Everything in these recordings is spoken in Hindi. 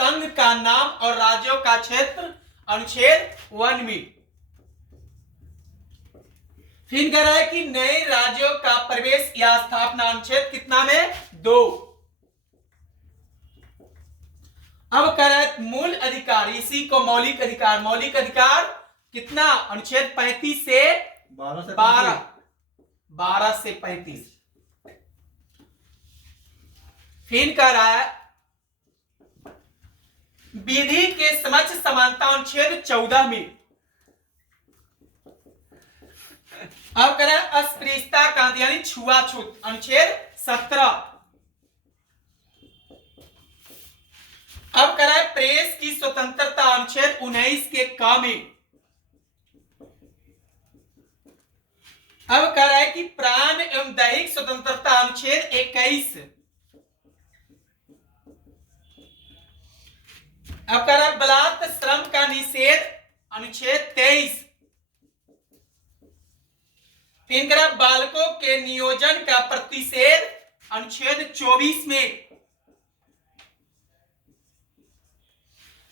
संघ का नाम और राज्यों का क्षेत्र अनुच्छेद 1 में। फिर कह रहा है कि नए राज्यों का प्रवेश या स्थापना अनुच्छेद कितना में 2। अब कह रहा है मूल अधिकार, इसी को मौलिक अधिकार, मौलिक अधिकार कितना अनुच्छेद 35 से 12 से 35। फिर कह रहा है विधि के समक्ष समानता अनुच्छेद 14 में। अब कह रहा है अस्पृश्यता का यानी छुआछूत अनुच्छेद 17। अब कह रहा है प्रेस की स्वतंत्रता अनुच्छेद 19 के क में। अब कह रहा है कि प्राण एवं दैहिक स्वतंत्रता अनुच्छेद 21। अब कह रहा है बलात् श्रम का निषेध अनुच्छेद 23। फिर कह रहा है बालकों के नियोजन का प्रतिषेध अनुच्छेद 24 में।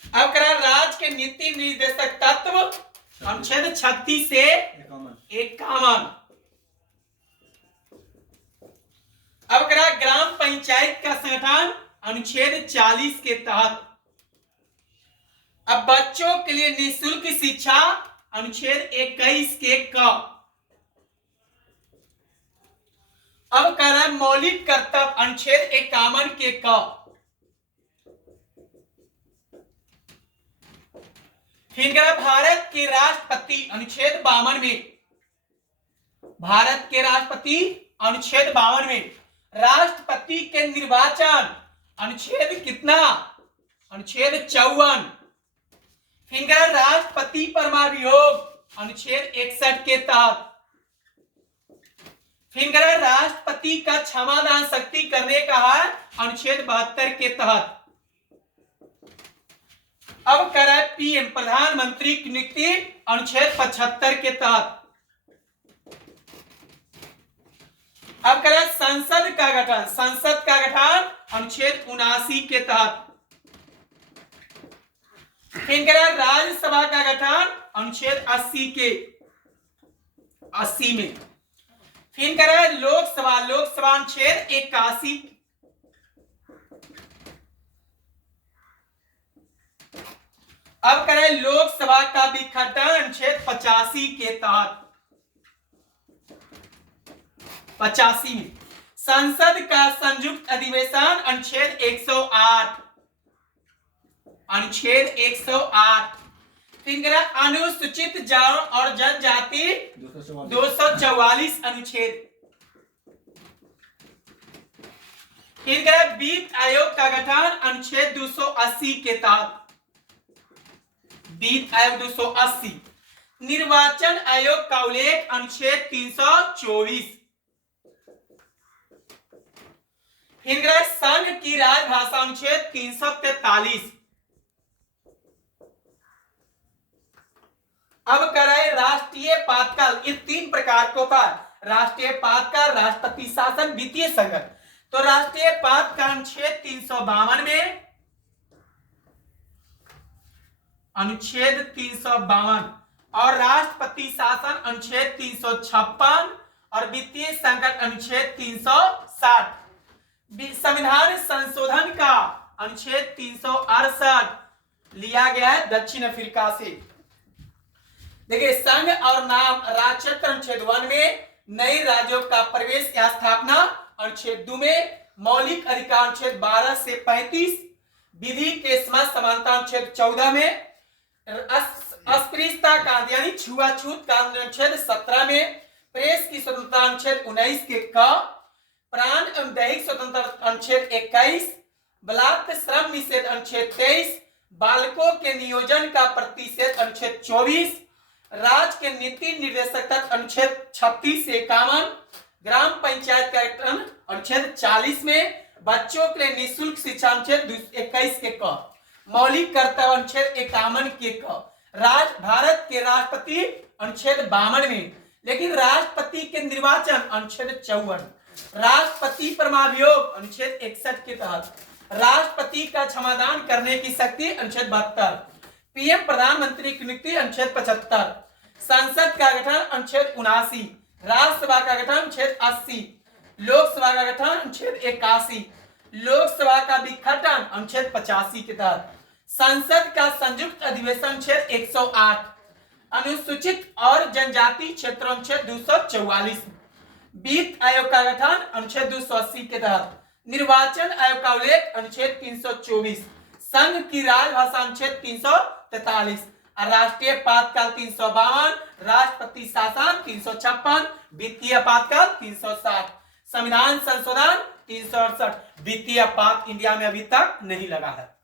अब कह रहा है राज्य के नीति निर्देशक तत्व अनुच्छेद 36 से 51। अब कह रहा है ग्राम पंचायत का संगठन अनुच्छेद 40 के तहत। अब बच्चों के लिए निःशुल्क शिक्षा अनुच्छेद 21 के क। अब कह रहा है मौलिक कर्तव्य अनुच्छेद 51 के क। फिर कह रहा है भारत के राष्ट्रपति अनुच्छेद 52 में। भारत के राष्ट्रपति अनुच्छेद 52 में। राष्ट्रपति के निर्वाचन अनुच्छेद कितना अनुच्छेद 54। फिर कह रहा है राष्ट्रपति परमाभियोग अनुच्छेद 61 के तहत। फिर कह रहा है राष्ट्रपति का क्षमादान शक्ति करने का है अनुच्छेद 72 के तहत। अब कह रहा है पीएम प्रधानमंत्री की नियुक्ति अनुच्छेद 75 के तहत। अब कह रहा है संसद का गठन, संसद का गठन अनुच्छेद 79 के तहत। फिर कह रहा है राज्यसभा का गठन अनुच्छेद 80 में। फिर कह रहा है लोकसभा, लोकसभा अनुच्छेद 81। अब कह रहा है लोकसभा का विघटन अनुच्छेद 85 के तहत। 85 में। संसद का संयुक्त अधिवेशन अनुच्छेद 108, अनुच्छेद 108। फिर कह रहा है अनुसूचित जाति और जनजाति 244 अनुच्छेद। फिर कह रहा है वित्त आयोग का गठन अनुच्छेद 280 के तहत। वित्त आयोग 280। निर्वाचन आयोग का उल्लेख अनुच्छेद 324। फिर कह रहा है संघ की राजभाषा अनुच्छेद 343। अब कह रहा है राष्ट्रीय पातकाल, ये 3 प्रकार का होता है। राष्ट्रीय पातकाल, राष्ट्रपति शासन, वित्तीय संकट। तो राष्ट्रीय पातकाल अनुच्छेद 352 में, अनुच्छेद 352, और राष्ट्रपति शासन अनुच्छेद 356 और वित्तीय संकट अनुच्छेद 360। संविधान संशोधन का अनुच्छेद 368 लिया गया है दक्षिण अफ्रीका से। देखिए संघ और नाम राज्य अनुच्छेद 1 में, नए राज्यों का प्रवेश या स्थापना अनुच्छेद 2 में, मौलिक अधिकार अनुच्छेद 12 से 35, विधि के समक्ष समानता अनुच्छेद 14 में, अस्पृश्यता का यानी छुआछूत का अनुच्छेद 17 में, प्रेस की स्वतंत्रता अनुच्छेद 19 के क, प्राण एवं दैहिक स्वतंत्रता अनुच्छेद 21, बलात् श्रम निषेध अनुच्छेद 23, बालकों के नियोजन का प्रतिषेध अनुच्छेद 24, राज्य के नीति निर्देशक तत्व अनुच्छेद 36 से 51, ग्राम पंचायत का गठन अनुच्छेद 40 में, बच्चों के लिए निःशुल्क शिक्षा अनुच्छेद 21 के क, मौलिक कर्तव्य अनुच्छेद 51 के क, भारत के राष्ट्रपति अनुच्छेद 52 में, लेकिन राष्ट्रपति के निर्वाचन अनुच्छेद 54, राष्ट्रपति परमाभियोग अनुच्छेद 61 के तहत, राष्ट्रपति का क्षमादान करने की शक्ति अनुच्छेद 72। पीएम प्रधानमंत्री की नियुक्ति अनुच्छेद 75। संसद का गठन अनुच्छेद 79। राज्यसभा का गठन अनुच्छेद 80। लोकसभा का गठन अनुच्छेद 81। लोकसभा का विघटन अनुच्छेद 85 के तहत। संसद का संयुक्त अधिवेशन अनुच्छेद 108। अनुसूचित और जनजाति क्षेत्रों अनुच्छेद 244। वित्त आयोग का गठन अनुच्छेद 280 के तहत। निर्वाचन आयोग का उल्लेख अनुच्छेद 324। संघ की राजभाषा अनुच्छेद 343। राष्ट्रीय आपातकाल 352। राष्ट्रपति शासन 356। वित्तीय आपातकाल 360। संविधान संशोधन 368। वित्तीय आपात इंडिया में अभी तक नहीं लगा है।